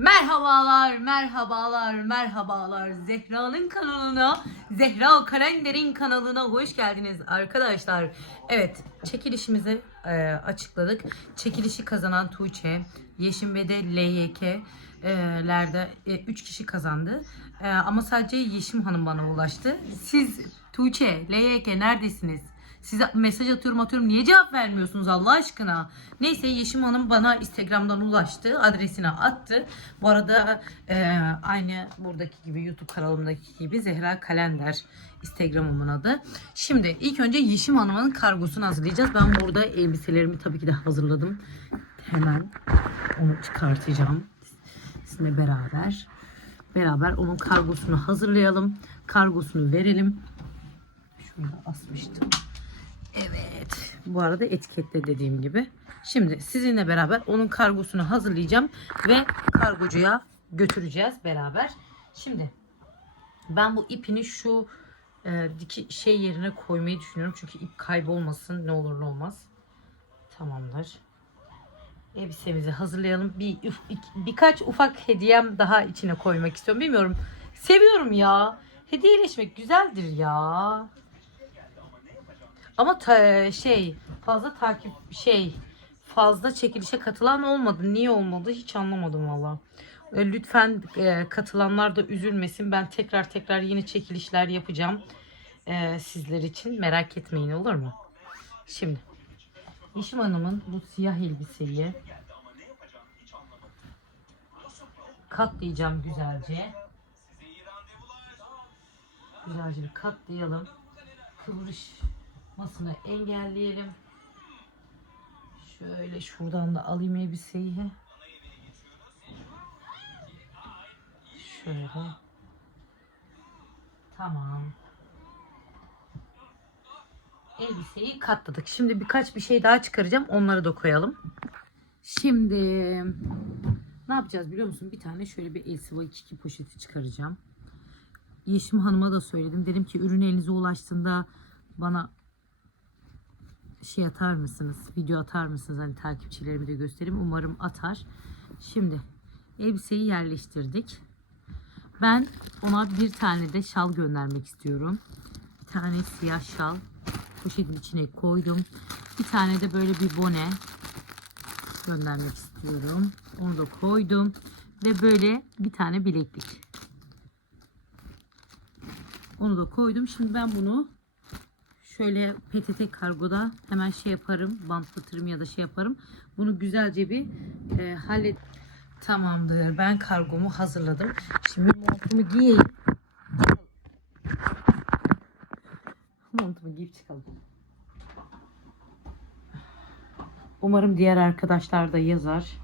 Merhabalar, merhabalar, merhabalar. Zehra'nın kanalına, Zehra Kalender'in kanalına hoş geldiniz arkadaşlar. Evet, çekilişimizi e, açıkladık. Çekilişi kazanan Tuğçe, Yeşim ve de LYK e, lerde 3 kişi kazandı. E, ama sadece Yeşim Hanım bana ulaştı. Siz Tuğçe, LYK neredesiniz? Size mesaj atıyorum atıyorum. Niye cevap vermiyorsunuz Allah aşkına? Neyse Yeşim Hanım bana Instagram'dan ulaştı. Adresine attı. Bu arada e, aynı buradaki gibi YouTube kanalımdaki gibi Zehra Kalender Instagram'ımın adı. Şimdi ilk önce Yeşim Hanım'ın kargosunu hazırlayacağız. Ben burada elbiselerimi tabii ki de hazırladım. Hemen onu çıkartacağım. Sizinle beraber. Beraber onun kargosunu hazırlayalım. Kargosunu verelim. Şurada asmıştım. Evet. Bu arada etiketle dediğim gibi. Şimdi sizinle beraber onun kargosunu hazırlayacağım ve kargocuya götüreceğiz beraber. Şimdi ben bu ipini şu e, diki şey yerine koymayı düşünüyorum. Çünkü ip kaybolmasın ne olur ne olmaz. Tamamdır. Elbisemizi hazırlayalım. Bir birkaç ufak hediyem daha içine koymak istiyorum. Bilmiyorum. Seviyorum ya. Hediyeleşmek güzeldir ya. Ama ta- şey fazla takip şey fazla çekilişe katılan olmadı. Niye olmadı hiç anlamadım valla. E, Lütfen e, katılanlar da üzülmesin. Ben tekrar tekrar yine çekilişler yapacağım. e, sizler için. Merak etmeyin olur mu? Şimdi. Yeşim Hanım'ın bu siyah elbiseyi katlayacağım güzelce. Güzelce bir katlayalım. Kıvrışmasını engelleyelim. Şöyle şuradan da alayım elbiseyi. Şöyle. Tamam. Elbiseyi katladık. Şimdi birkaç bir şey daha çıkaracağım. Onları da koyalım. Şimdi ne yapacağız biliyor musun? Bir tane şöyle bir Elsiva 2 poşeti çıkaracağım. Yeşim Hanım'a da söyledim. Dedim ki ürün elinize ulaştığında bana şey atar mısınız? Video atar mısınız? Hani takipçilerimi de göstereyim. Umarım atar. Şimdi elbiseyi yerleştirdik. Ben ona bir tane de şal göndermek istiyorum. Bir tane siyah şal poşetin içine koydum. Bir tane de böyle bir bone göndermek istiyorum. Onu da koydum. Ve böyle bir tane bileklik. Onu da koydum. Şimdi ben bunu şöyle PTT kargoda hemen şey yaparım. Bantlatırım ya da şey yaparım. Bunu güzelce bir e, hallet. Tamamdır. Ben kargomu hazırladım. Şimdi montumu giyeyim. Montumu giyip çıkalım. Umarım diğer arkadaşlar da yazar.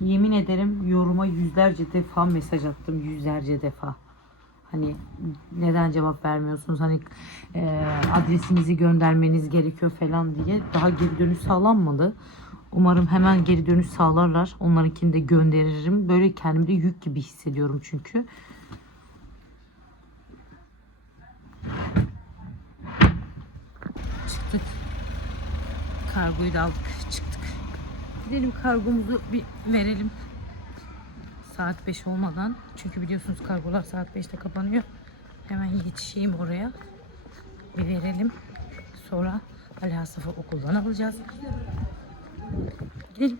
Yemin ederim yoruma yüzlerce defa mesaj attım. Yüzlerce defa. Hani neden cevap vermiyorsunuz? Hani e, adresinizi göndermeniz gerekiyor falan diye. Daha geri dönüş sağlanmadı. Umarım hemen geri dönüş sağlarlar. Onlarınkini de gönderirim. Böyle kendimde yük gibi hissediyorum çünkü. Çıktık. Kargoyu da aldık. Çıktık. Gidelim kargomuzu bir verelim. Saat 5 olmadan. Çünkü biliyorsunuz kargolar saat 5'te kapanıyor. Hemen yetişeyim oraya. Bir verelim. Sonra Ali Asaf'ı okuldan alacağız. Gidelim.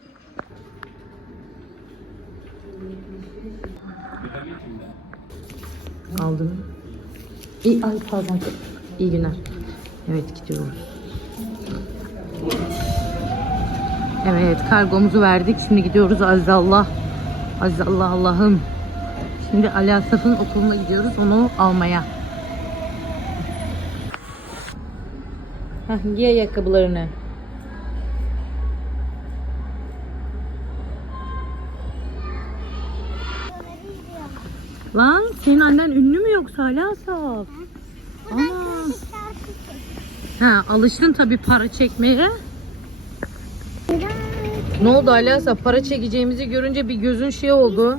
Aldım. İyi, ay pardon. İyi günler. Evet gidiyoruz. Evet kargomuzu verdik. Şimdi gidiyoruz Aziz Allah. Aziz Allah Allah'ım. Şimdi Ali Asaf'ın okuluna gidiyoruz onu almaya. Heh, giy ayakkabılarını. Lan senin annen ünlü mü yoksa Ali Asaf? Ha alıştın tabii para çekmeye. Ne oldu Ali Asaf? Para çekeceğimizi görünce bir gözün şey oldu.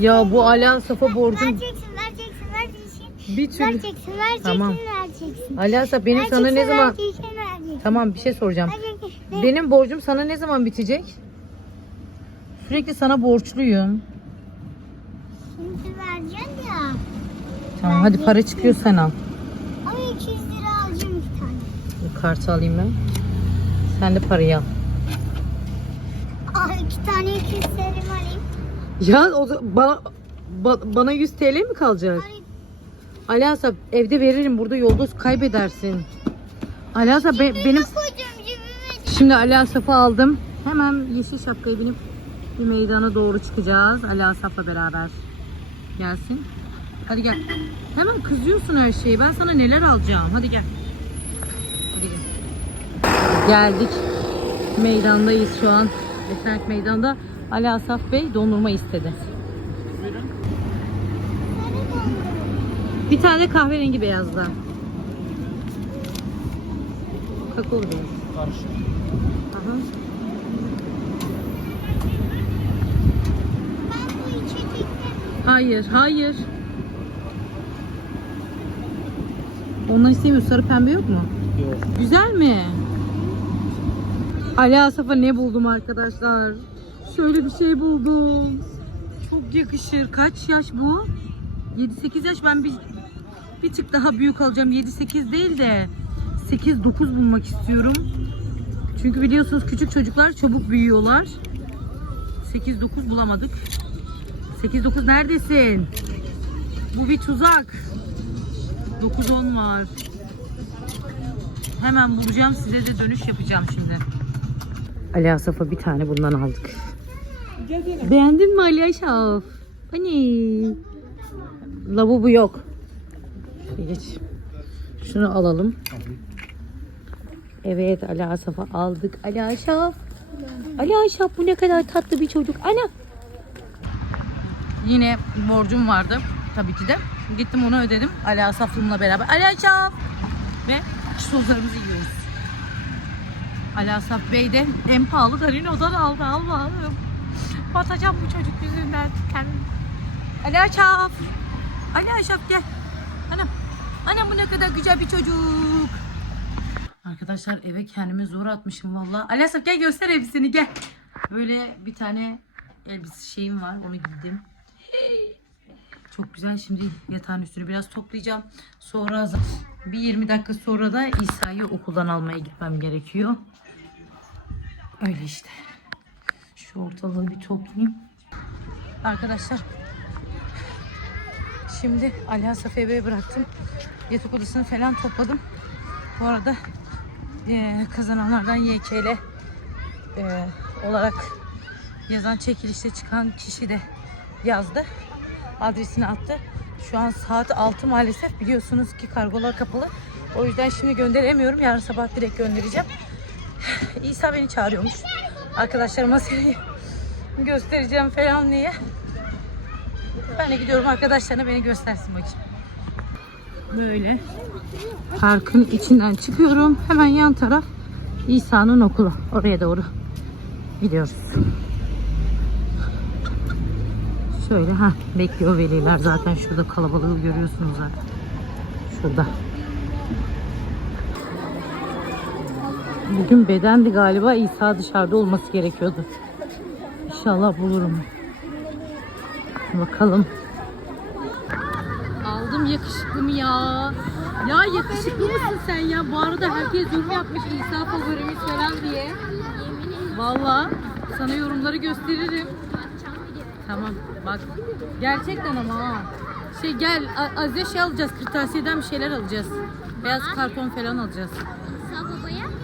Ya bu Ali Asaf'a borcum Vereceksin, vereceksin, vereceksin. bir türlü. Vereceksin, vereceksin, Tamam. vereceksin. Ali Asaf benim sana ne Vereceksin, zaman... vereceksin, vereceksin. Tamam bir şey soracağım. Vereceksin. Benim borcum sana ne zaman bitecek? Sürekli sana borçluyum. Şimdi vereceksin ya. Tamam hadi para çıkıyor sen al. Ama 200 lira alacağım bir tane. Bu kartı alayım ben. Sen de parayı al. Aa, iki tane 200 TL alayım. Ya o da- bana ba- bana 100 TL mi kalacak? Ay, Ali evde veririm burada yolda kaybedersin. Ali be- benim cebime. şimdi Ali Asaf'ı aldım. Hemen yeşil şapkayı binip bir meydana doğru çıkacağız. Ali Asaf'la beraber. Gelsin. Hadi gel. Hemen kızıyorsun her şeyi. Ben sana neler alacağım. Hadi gel. Hadi gel. Geldik. Meydandayız şu an. Esenlik meydanda. Ali Asaf Bey dondurma istedi. Bir tane kahverengi beyazda. Kakaolu beyaz. Karışık. Aha. Hayır, hayır. Ondan istemiyor. Sarı pembe yok mu? Yok. Güzel mi? Ali Asaf'a ne buldum arkadaşlar? Şöyle bir şey buldum. Çok yakışır. Kaç yaş bu? 7-8 yaş. Ben bir bir tık daha büyük alacağım. 7-8 değil de 8-9 bulmak istiyorum. Çünkü biliyorsunuz küçük çocuklar çabuk büyüyorlar. 8-9 bulamadık. 8-9 neredesin? Bu bir tuzak. 9-10 var. Hemen bulacağım size de dönüş yapacağım şimdi. Ali Asaf'a bir tane bundan aldık. Beğendin mi Ali Asaf? Hani lavabo yok. Geç. Şunu alalım. Evet Ali Asaf'a aldık. Ali Asaf. Ali Asaf bu ne kadar tatlı bir çocuk. Ana. Yine borcum vardı tabii ki de. Gittim onu ödedim. Ali Asaf'ımla beraber. Ali Asaf. Ve soslarımızı yiyoruz. Ali Asaf Bey de en pahalı Darino'dan aldı. Allah'ım. Batacağım bu çocuk yüzünden. Kendim. Ali Asaf. Ali Asaf gel. Anam. Anam bu ne kadar güzel bir çocuk. Arkadaşlar eve kendimi zor atmışım valla. Ali Asaf gel göster hepsini gel. Böyle bir tane elbise şeyim var. Onu giydim. Çok güzel. Şimdi yatağın üstünü biraz toplayacağım. Sonra bir 20 dakika sonra da İsa'yı okuldan almaya gitmem gerekiyor. Öyle işte. Şu ortalığı bir toplayayım. Arkadaşlar şimdi Ali Asaf'ı eve bıraktım. Yatak odasını falan topladım. Bu arada eee, kazananlardan YKL eee, olarak yazan çekilişte çıkan kişi de yazdı. Adresini attı. Şu an saat 6 maalesef. Biliyorsunuz ki kargolar kapalı. O yüzden şimdi gönderemiyorum. Yarın sabah direkt göndereceğim. İsa beni çağırıyormuş. Arkadaşlarıma seni göstereceğim falan diye. Ben de gidiyorum arkadaşlarına beni göstersin bakayım. Böyle parkın içinden çıkıyorum. Hemen yan taraf İsa'nın okulu. Oraya doğru gidiyoruz. Şöyle ha bekliyor veliler zaten şurada kalabalığı görüyorsunuz zaten. Şurada. Bugün bedendi galiba İsa dışarıda olması gerekiyordu. İnşallah bulurum. Bakalım. Aldım yakışıklı mı ya? Ya yakışıklı mısın sen ya? Bu arada herkes yorum yapmış İsa favorimiz falan diye. Valla sana yorumları gösteririm. Tamam bak. Gerçekten ama ha. Şey gel A- Azize şey alacağız. Kırtasiyeden bir şeyler alacağız. Beyaz karton falan alacağız.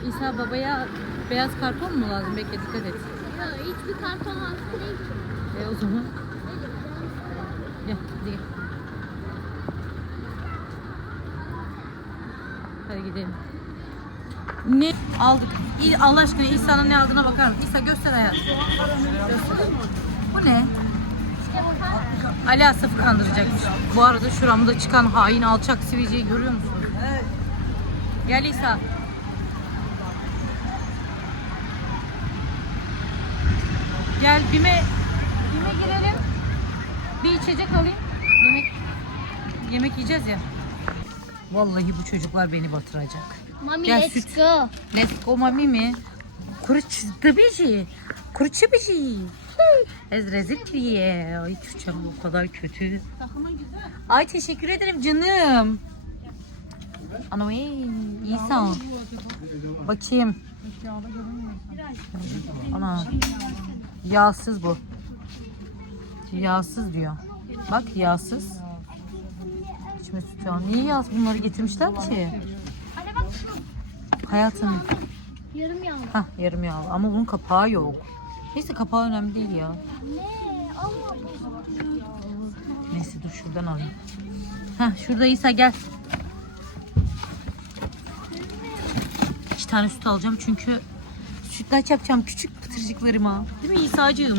İsa babaya beyaz karton mu lazım? Bekle dikkat et. Yok hiçbir karton altı değil. E o zaman. Gel hadi gel. Hadi gidelim. Ne aldık? İyi, Allah aşkına İsa'nın ne aldığına bakar mısın? İsa göster hayatım. Göster. Bu ne? Ali Asaf'ı kandıracakmış. Bu arada şuramda çıkan hain alçak sivilceyi görüyor musun? Gel İsa. Gel bime bime girelim. Bir içecek alayım. Yemek yemek yiyeceğiz ya. Vallahi bu çocuklar beni batıracak. Mami Gel, let's süt. go. Let's go mami mi? Kuruç ki. Kuruç ki. Ez rezil diye. Ay çocuğum o kadar kötü. Ay teşekkür ederim canım. Ana ey, iyi ol. Bakayım. Ana. Yağsız bu. Yağsız diyor. Bak yağsız. İçime sütü al. Niye yağ bunları getirmişler ki? Hayatım. Yarım yağlı. Hah yarım yağlı ama bunun kapağı yok. Neyse kapağı önemli değil ya. Neyse dur şuradan alayım. Hah şurada İsa gel. İki tane süt alacağım çünkü sütlaç yapacağım küçük pıtırcıklarıma. Değil mi İsa'cığım?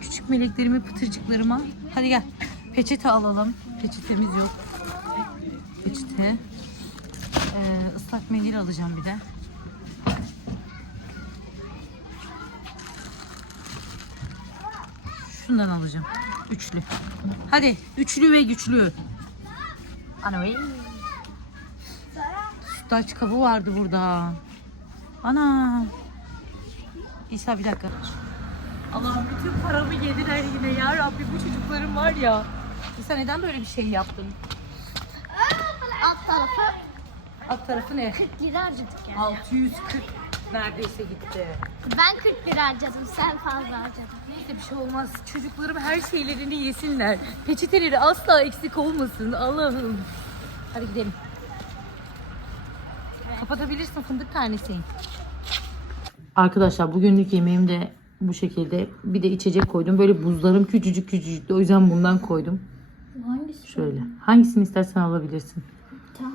Küçük meleklerimi pıtırcıklarıma. Hadi gel. Peçete alalım. Peçetemiz yok. Peçete. Ee, ıslak mendil alacağım bir de. Şundan alacağım. Üçlü. Hadi üçlü ve güçlü. Ana ey. Sütlaç kabı vardı burada. Ana. İsa bir dakika. Allah'ım bütün paramı yediler yine ya Rabbi bu çocuklarım var ya. İsa neden böyle bir şey yaptın? Alt tarafı Alt tarafı ne? 40 lira harcadık yani. 640 neredeyse gitti. Ben 40 lira harcadım. Sen fazla harcadın. Neyse bir şey olmaz. Çocuklarım her şeylerini yesinler. Peçeteleri asla eksik olmasın. Allah'ım. Hadi gidelim. Kapatabilirsin fındık tanesi. Arkadaşlar bugünlük yemeğim de bu şekilde. Bir de içecek koydum. Böyle buzlarım küçücük küçücüktü. O yüzden bundan koydum. Hangisi? Şöyle. Hangisini istersen alabilirsin. Tamam.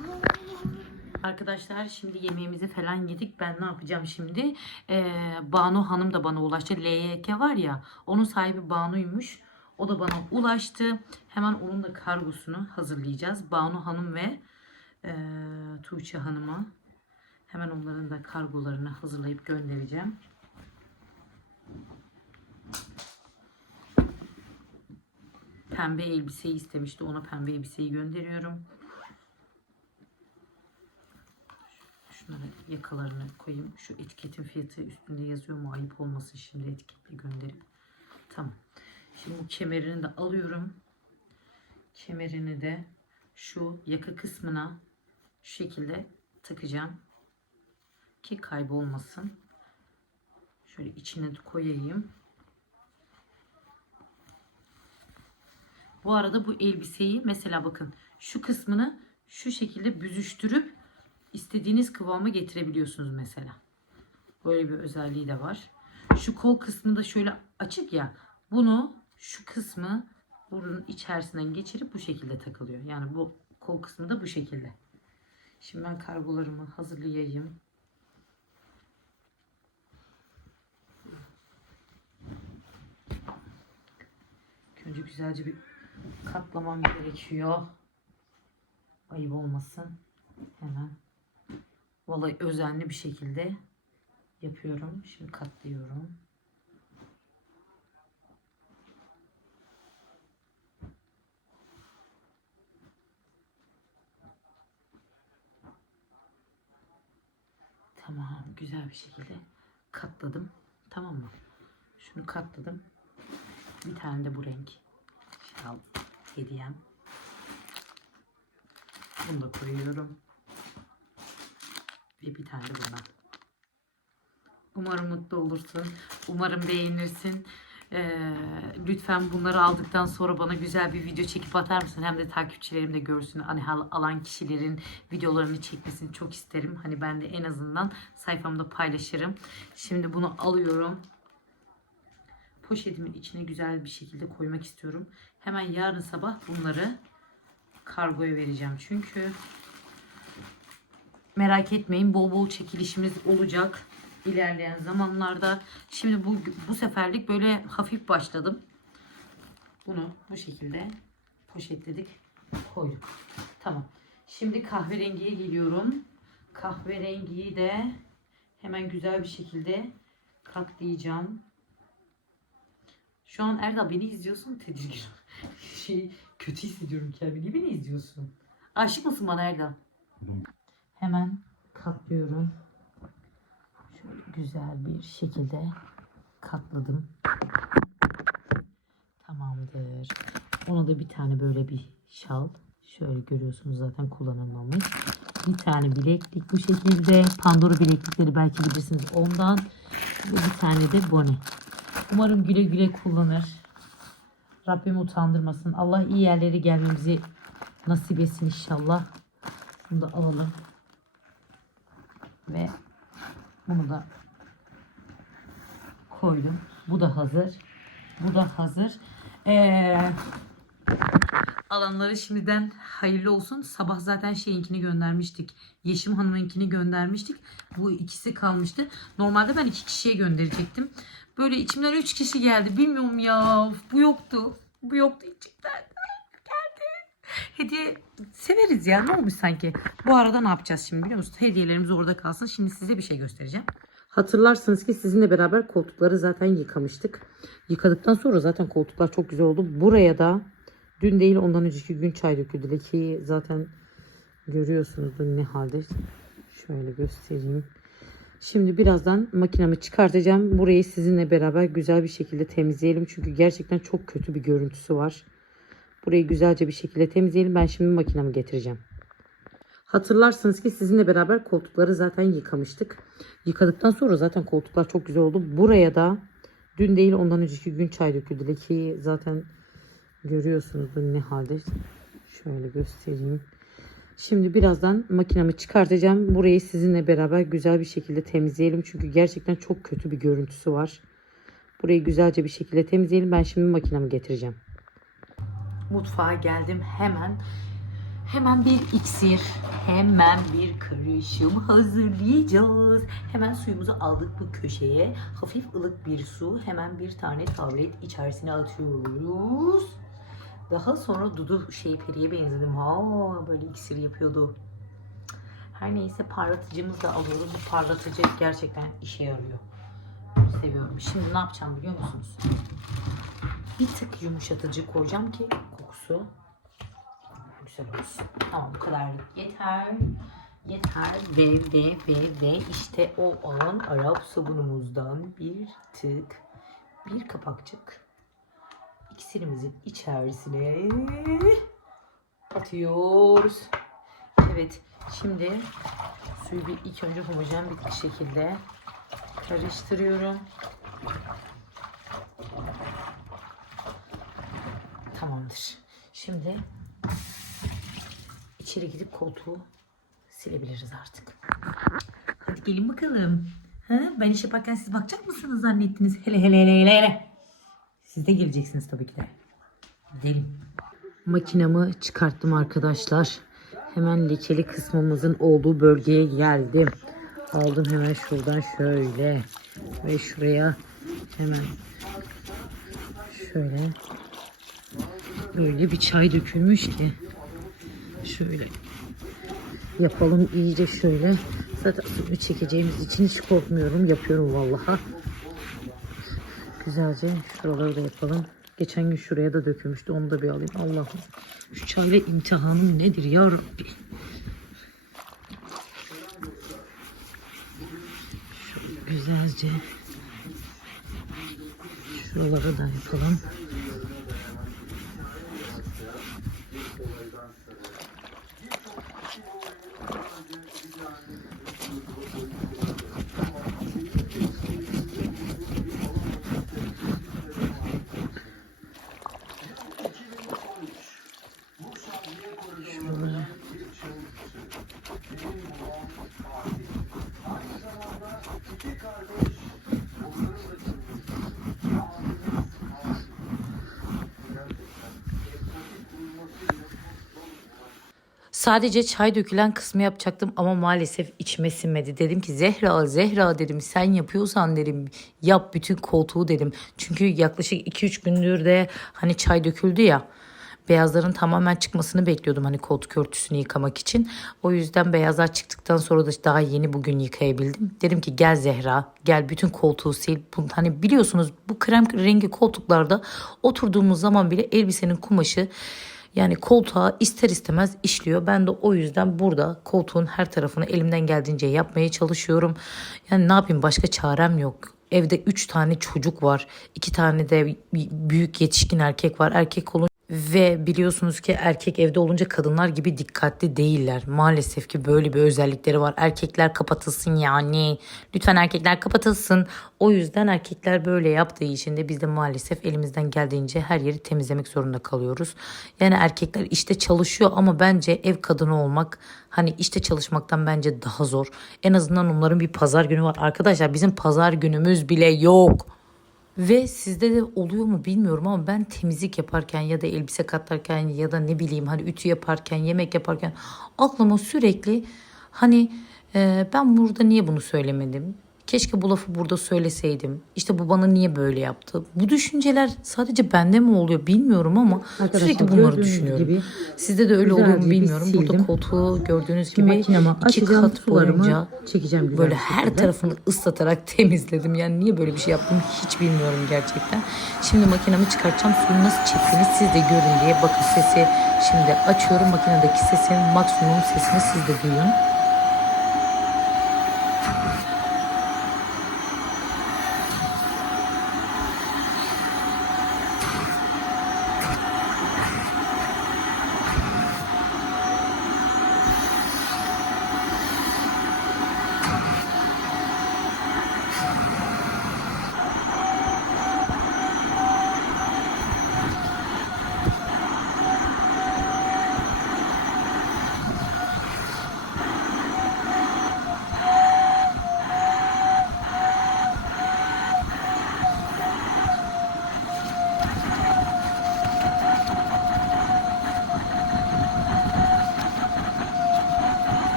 Arkadaşlar şimdi yemeğimizi falan yedik. Ben ne yapacağım şimdi? Ee, Banu Hanım da bana ulaştı. LYK var ya onun sahibi Banu'ymuş. O da bana ulaştı. Hemen onun da kargosunu hazırlayacağız. Banu Hanım ve e, Tuğçe Hanım'a. Hemen onların da kargolarını hazırlayıp göndereceğim. Pembe elbiseyi istemişti. Ona pembe elbiseyi gönderiyorum. Şunları yakalarını koyayım. Şu etiketin fiyatı üstünde yazıyor mu? Ayıp olmasın şimdi etiketle gönderip. Tamam. Şimdi bu kemerini de alıyorum. Kemerini de şu yaka kısmına şu şekilde takacağım. Ki kaybolmasın. Şöyle içine koyayım. Bu arada bu elbiseyi mesela bakın şu kısmını şu şekilde büzüştürüp istediğiniz kıvama getirebiliyorsunuz mesela. Böyle bir özelliği de var. Şu kol kısmı da şöyle açık ya. Bunu şu kısmı burun içerisinden geçirip bu şekilde takılıyor. Yani bu kol kısmı da bu şekilde. Şimdi ben kargolarımı hazırlayayım. Önce güzelce bir katlamam gerekiyor. Ayıp olmasın. Hemen. Vallahi özenli bir şekilde yapıyorum. Şimdi katlıyorum. Tamam, güzel bir şekilde katladım. Tamam mı? Şunu katladım. Bir tane de bu renk. Şey al, hediyem. Bunu da koyuyorum. Ve bir tane de bundan. Umarım mutlu olursun. Umarım beğenirsin. Ee, lütfen bunları aldıktan sonra bana güzel bir video çekip atar mısın? Hem de takipçilerim de görsün. Hani alan kişilerin videolarını çekmesini çok isterim. Hani ben de en azından sayfamda paylaşırım. Şimdi bunu alıyorum. Poşetimin içine güzel bir şekilde koymak istiyorum. Hemen yarın sabah bunları kargoya vereceğim. Çünkü merak etmeyin bol bol çekilişimiz olacak ilerleyen zamanlarda. Şimdi bu bu seferlik böyle hafif başladım. Bunu bu şekilde poşetledik, koyduk. Tamam. Şimdi kahverengiye geliyorum. Kahverengiyi de hemen güzel bir şekilde katlayacağım. Şu an Erdal beni izliyorsun tedirgin. şey kötü hissediyorum kendimi. Niye beni izliyorsun? Aşık mısın bana Erdal? Hemen katlıyorum. Şöyle güzel bir şekilde katladım. Ona da bir tane böyle bir şal. Şöyle görüyorsunuz zaten kullanılmamış. Bir tane bileklik bu şekilde. Pandora bileklikleri belki bilirsiniz ondan. Bir tane de bone. Umarım güle güle kullanır. Rabbim utandırmasın. Allah iyi yerlere gelmemizi nasip etsin inşallah. Bunu da alalım. Ve bunu da koydum. Bu da hazır. Bu da hazır. Ee, alanları şimdiden hayırlı olsun. Sabah zaten şeyinkini göndermiştik. Yeşim Hanım'ınkini göndermiştik. Bu ikisi kalmıştı. Normalde ben iki kişiye gönderecektim. Böyle içimden üç kişi geldi. Bilmiyorum ya. Bu yoktu. Bu yoktu içimden. Geldi. Hediye severiz ya. Ne olmuş sanki? Bu arada ne yapacağız şimdi biliyor musunuz? Hediyelerimiz orada kalsın. Şimdi size bir şey göstereceğim. Hatırlarsınız ki sizinle beraber koltukları zaten yıkamıştık. Yıkadıktan sonra zaten koltuklar çok güzel oldu. Buraya da dün değil ondan önceki gün çay döküldü ki zaten görüyorsunuzdur ne halde. Şöyle göstereyim. Şimdi birazdan makinamı çıkartacağım. Burayı sizinle beraber güzel bir şekilde temizleyelim. Çünkü gerçekten çok kötü bir görüntüsü var. Burayı güzelce bir şekilde temizleyelim. Ben şimdi makinamı getireceğim. Hatırlarsınız ki sizinle beraber koltukları zaten yıkamıştık. Yıkadıktan sonra zaten koltuklar çok güzel oldu. Buraya da dün değil ondan önceki gün çay döküldü ki zaten görüyorsunuzdur ne halde. Şöyle göstereyim. Şimdi birazdan makinamı çıkartacağım. Burayı sizinle beraber güzel bir şekilde temizleyelim. Çünkü gerçekten çok kötü bir görüntüsü var. Burayı güzelce bir şekilde temizleyelim. Ben şimdi makinamı getireceğim. Mutfağa geldim hemen. Hemen bir iksir, hemen bir karışım hazırlayacağız. Hemen suyumuzu aldık bu köşeye. Hafif ılık bir su. Hemen bir tane tablet içerisine atıyoruz. Daha sonra Dudu şey periye benzedim. Ha böyle iksir yapıyordu. Her neyse parlatıcımızı da alıyoruz. Bu parlatıcı gerçekten işe yarıyor. Seviyorum. Şimdi ne yapacağım biliyor musunuz? Bir tık yumuşatıcı koyacağım ki kokusu güzel olsun. Tamam bu kadar yeter. Yeter ve ve ve ve işte o an Arap sabunumuzdan bir tık bir kapakçık iksirimizin içerisine atıyoruz. Evet şimdi suyu bir ilk önce homojen bir şekilde karıştırıyorum. Tamamdır. Şimdi içeri gidip koltuğu silebiliriz artık. Hadi gelin bakalım. Ha? Ben iş yaparken siz bakacak mısınız zannettiniz? Hele hele hele hele hele. Siz de geleceksiniz tabii ki de. Gidelim. Makinamı çıkarttım arkadaşlar. Hemen lekeli kısmımızın olduğu bölgeye geldim. Aldım hemen şuradan şöyle. Ve şuraya hemen şöyle böyle bir çay dökülmüş ki şöyle yapalım iyice şöyle zaten çekeceğimiz için hiç korkmuyorum yapıyorum vallaha güzelce şuraları da yapalım. Geçen gün şuraya da dökülmüştü onu da bir alayım. Allah'ım şu çayla imtihanım nedir ya Rabbi? Şöyle güzelce şuraları da yapalım Şöyle. Sadece çay dökülen kısmı yapacaktım ama maalesef içime sinmedi. Dedim ki Zehra, Zehra dedim sen yapıyorsan dedim yap bütün koltuğu dedim. Çünkü yaklaşık 2-3 gündür de hani çay döküldü ya. Beyazların tamamen çıkmasını bekliyordum hani koltuk örtüsünü yıkamak için. O yüzden beyazlar çıktıktan sonra da daha yeni bugün yıkayabildim. Dedim ki gel Zehra gel bütün koltuğu sil. Bu, hani biliyorsunuz bu krem rengi koltuklarda oturduğumuz zaman bile elbisenin kumaşı yani koltuğa ister istemez işliyor. Ben de o yüzden burada koltuğun her tarafını elimden geldiğince yapmaya çalışıyorum. Yani ne yapayım başka çarem yok. Evde 3 tane çocuk var. 2 tane de büyük yetişkin erkek var. Erkek olun Ve biliyorsunuz ki erkek evde olunca kadınlar gibi dikkatli değiller. Maalesef ki böyle bir özellikleri var. Erkekler kapatılsın yani. Lütfen erkekler kapatılsın. O yüzden erkekler böyle yaptığı için de biz de maalesef elimizden geldiğince her yeri temizlemek zorunda kalıyoruz. Yani erkekler işte çalışıyor ama bence ev kadını olmak hani işte çalışmaktan bence daha zor. En azından onların bir pazar günü var. Arkadaşlar bizim pazar günümüz bile yok. Ve sizde de oluyor mu bilmiyorum ama ben temizlik yaparken ya da elbise katlarken ya da ne bileyim hani ütü yaparken yemek yaparken aklıma sürekli hani e, ben burada niye bunu söylemedim? Keşke bu lafı burada söyleseydim. İşte bu bana niye böyle yaptı? Bu düşünceler sadece bende mi oluyor bilmiyorum ama Arkadaşlar, sürekli bunları düşünüyorum. gibi Sizde de öyle oluyor mu bilmiyorum. Burada koltuğu gördüğünüz Şimdi gibi iki kat boyunca çekeceğim böyle her şekilde. tarafını ıslatarak temizledim. Yani niye böyle bir şey yaptım hiç bilmiyorum gerçekten. Şimdi makinemi çıkartacağım. Suyu nasıl çektiğini siz de görün diye. Bakın sesi şimdi açıyorum. Makinedeki sesin maksimum sesini siz de duyun.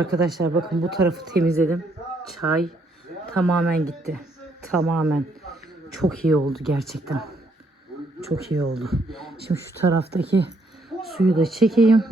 Arkadaşlar bakın bu tarafı temizledim. Çay tamamen gitti. Tamamen. Çok iyi oldu gerçekten. Çok iyi oldu. Şimdi şu taraftaki suyu da çekeyim.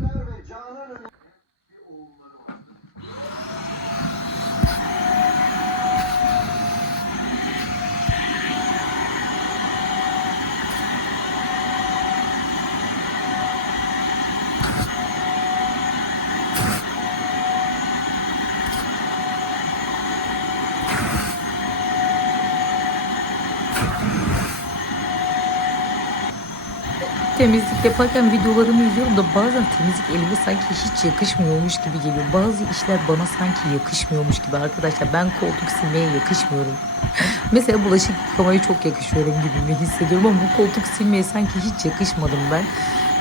Temizlik yaparken videolarımı izliyorum da bazen temizlik elime sanki hiç yakışmıyormuş gibi geliyor. Bazı işler bana sanki yakışmıyormuş gibi arkadaşlar. Ben koltuk silmeye yakışmıyorum. Mesela bulaşık yıkamaya çok yakışıyorum gibi hissediyorum ama bu koltuk silmeye sanki hiç yakışmadım ben.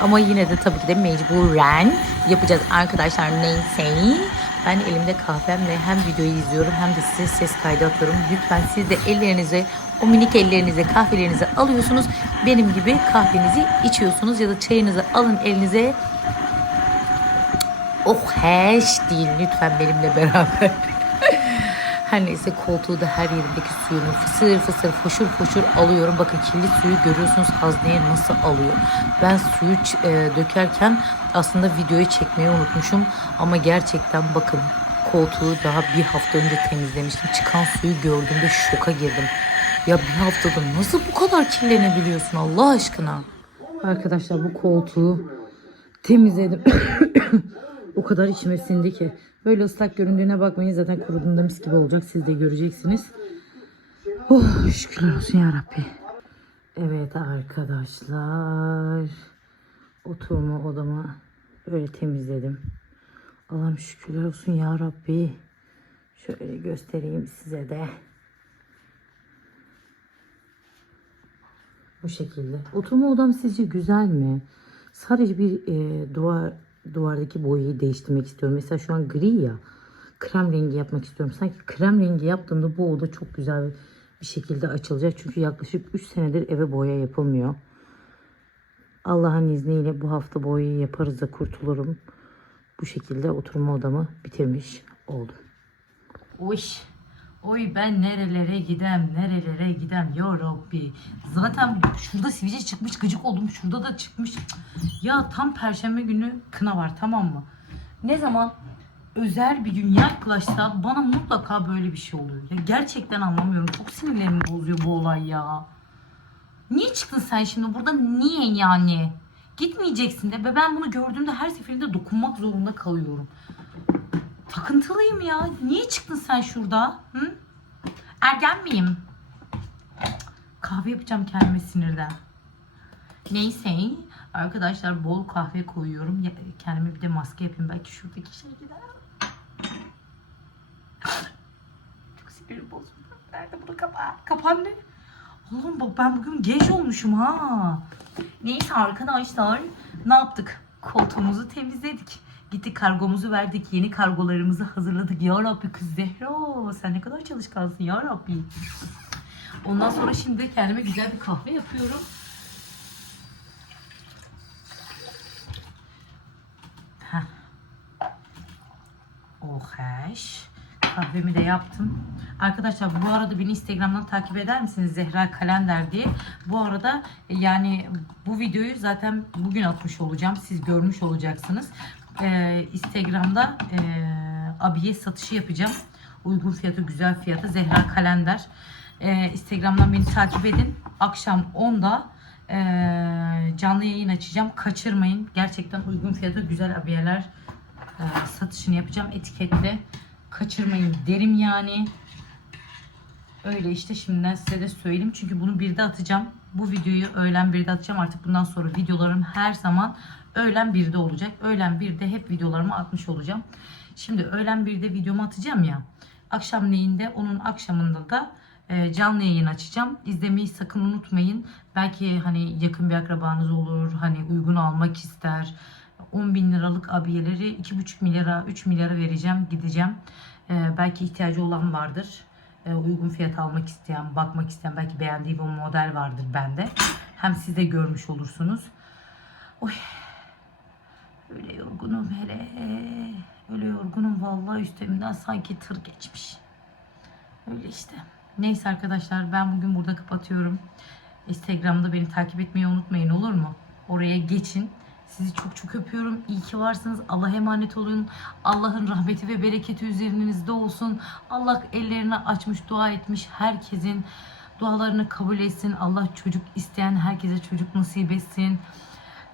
Ama yine de tabii ki de mecburen yapacağız arkadaşlar neyse. Ben elimde kahvemle hem videoyu izliyorum hem de size ses kaydı atıyorum. Lütfen siz de ellerinize o minik ellerinize kahvelerinizi alıyorsunuz. Benim gibi kahvenizi içiyorsunuz ya da çayınızı alın elinize. Oh heş değil lütfen benimle beraber. Her neyse koltuğu da her yerindeki suyunu fısır fısır foşur foşur alıyorum. Bakın kirli suyu görüyorsunuz hazneye nasıl alıyor. Ben suyu e, dökerken aslında videoyu çekmeyi unutmuşum. Ama gerçekten bakın koltuğu daha bir hafta önce temizlemiştim. Çıkan suyu gördüğümde şoka girdim. Ya bir haftada nasıl bu kadar kirlenebiliyorsun Allah aşkına? Arkadaşlar bu koltuğu temizledim. o kadar içime sindi ki. Böyle ıslak göründüğüne bakmayın zaten kuruduğunda mis gibi olacak. Siz de göreceksiniz. Oh şükürler olsun ya Rabbi. Evet arkadaşlar. Oturma odamı böyle temizledim. Allah'ım şükürler olsun ya Rabbi. Şöyle göstereyim size de. Bu şekilde. Oturma odam sizce güzel mi? Sadece bir e, duvar duvardaki boyayı değiştirmek istiyorum. Mesela şu an gri ya. Krem rengi yapmak istiyorum. Sanki krem rengi yaptığımda bu oda çok güzel bir şekilde açılacak. Çünkü yaklaşık 3 senedir eve boya yapılmıyor. Allah'ın izniyle bu hafta boyayı yaparız da kurtulurum. Bu şekilde oturma odamı bitirmiş oldum. Oy. Oy ben nerelere gidem, nerelere gidem ya Rabbi. Zaten şurada sivilce çıkmış, gıcık oldum. Şurada da çıkmış. Ya tam perşembe günü kına var tamam mı? Ne zaman özel bir gün yaklaşsa bana mutlaka böyle bir şey oluyor. Ya gerçekten anlamıyorum. Çok sinirlerimi bozuyor bu olay ya. Niye çıktın sen şimdi burada? Niye yani? Gitmeyeceksin de ve ben bunu gördüğümde her seferinde dokunmak zorunda kalıyorum. Takıntılıyım ya. Niye çıktın sen şurada? Hı? Ergen miyim? Kahve yapacağım kendime sinirden. Neyse arkadaşlar bol kahve koyuyorum. Kendime bir de maske yapayım. Belki şuradaki şey gider. Çok sinirim bozuldu. Nerede bunu kapa? Kapan ne? Oğlum bak ben bugün geç olmuşum ha. Neyse arkadaşlar ne yaptık? Koltuğumuzu temizledik. Gittik kargomuzu verdik. Yeni kargolarımızı hazırladık. Ya Rabbi kız Zehra sen ne kadar çalışkansın ya Rabbi. Ondan sonra şimdi kendime güzel bir kahve yapıyorum. Heh. Oh heş. Kahvemi de yaptım. Arkadaşlar bu arada beni Instagram'dan takip eder misiniz? Zehra Kalender diye. Bu arada e, yani bu videoyu zaten bugün atmış olacağım. Siz görmüş olacaksınız. Ee, Instagram'da e, abiye satışı yapacağım. Uygun fiyatı, güzel fiyatı. Zehra Kalender. Ee, Instagram'dan beni takip edin. Akşam 10'da e, canlı yayın açacağım. Kaçırmayın. Gerçekten uygun fiyata güzel abiyeler e, satışını yapacağım etiketli. Kaçırmayın derim yani. Öyle işte şimdiden size de söyleyeyim. Çünkü bunu bir de atacağım. Bu videoyu öğlen bir de atacağım. Artık bundan sonra videolarım her zaman öğlen bir de olacak. Öğlen bir de hep videolarımı atmış olacağım. Şimdi öğlen bir de videomu atacağım ya. Akşamleyin de onun akşamında da e, canlı yayın açacağım. İzlemeyi sakın unutmayın. Belki hani yakın bir akrabanız olur. Hani uygun almak ister. 10 bin liralık abiyeleri 2,5 milyara 3 milyara vereceğim gideceğim. Ee, belki ihtiyacı olan vardır. Ee, uygun fiyat almak isteyen, bakmak isteyen belki beğendiği bir model vardır bende. Hem siz de görmüş olursunuz. Oy. Öyle yorgunum hele. Öyle yorgunum vallahi üstümden sanki tır geçmiş. Öyle işte. Neyse arkadaşlar ben bugün burada kapatıyorum. Instagram'da beni takip etmeyi unutmayın olur mu? Oraya geçin. Sizi çok çok öpüyorum. İyi ki varsınız. Allah'a emanet olun. Allah'ın rahmeti ve bereketi üzerinizde olsun. Allah ellerini açmış, dua etmiş herkesin dualarını kabul etsin. Allah çocuk isteyen herkese çocuk nasip etsin.